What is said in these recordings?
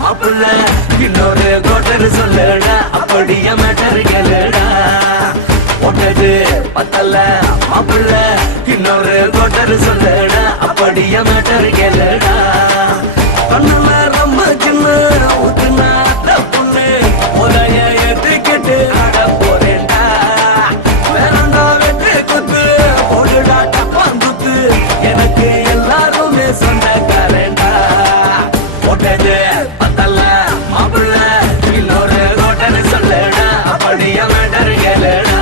மாப்புள்ள இன்னொரு கோட்டர் சொல்லடா அப்படியே மேட்டர் கேளுடா ஒட்டது பத்தல மாப்புள்ள இன்னொரு கோட்டர் சொல்லடா அப்படியே மேட்டர் கேளுடா கண்ணுல ரொம்ப சின்ன ஊத்துனா தப்புன்னு உதய ஏத்து கேட்டு ஆட போறேன்டா வேறண்டா வெட்டு குத்து போடுடா டப்பாங்குத்து எனக்கு எல்லாருமே சொந்தக்காரேன்டா ஒட்டது பத்தல மாப்புள்ள இன்னொரு கோட்டர் சொல்லடா அப்படியே மேட்டர் கேளுடா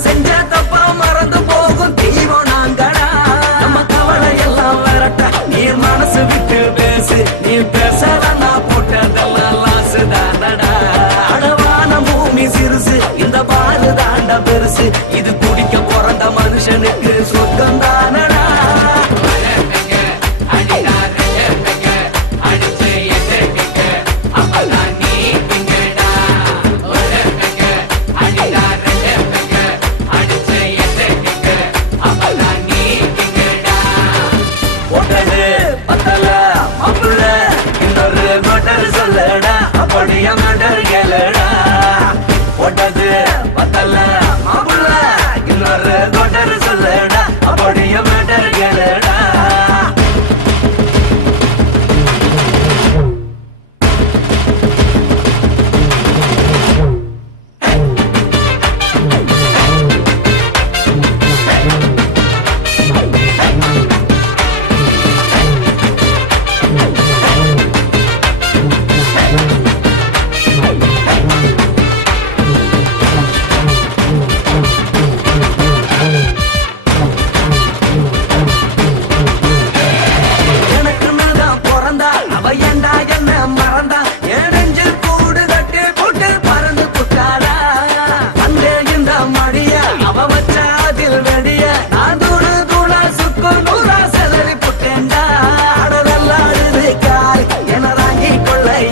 செஞ்ச தப்பா மறந்து போகும் தீவம் நாங்கடா நம்ம கவலை எல்லாம் வரட்ட நீ மனசு விட்டு பேசு நீ பேசலன்னா போட்டதெல்லாம் லாசு தானடா அடவான பூமி சிறுசு இந்த பாரு தாண்ட பெருசு இது குடிக்க பிறந்த மனுஷனுக்கு சொந்தம் தானடா சொல்லடா அப்படியே மேட்டர் கேளுடா ஒட்டது பத்தல மாப்புள்ள இன்னொரு கோட்டர் சொல்லடா அப்படியே மேட்டர் கேளுடா கொள்ளை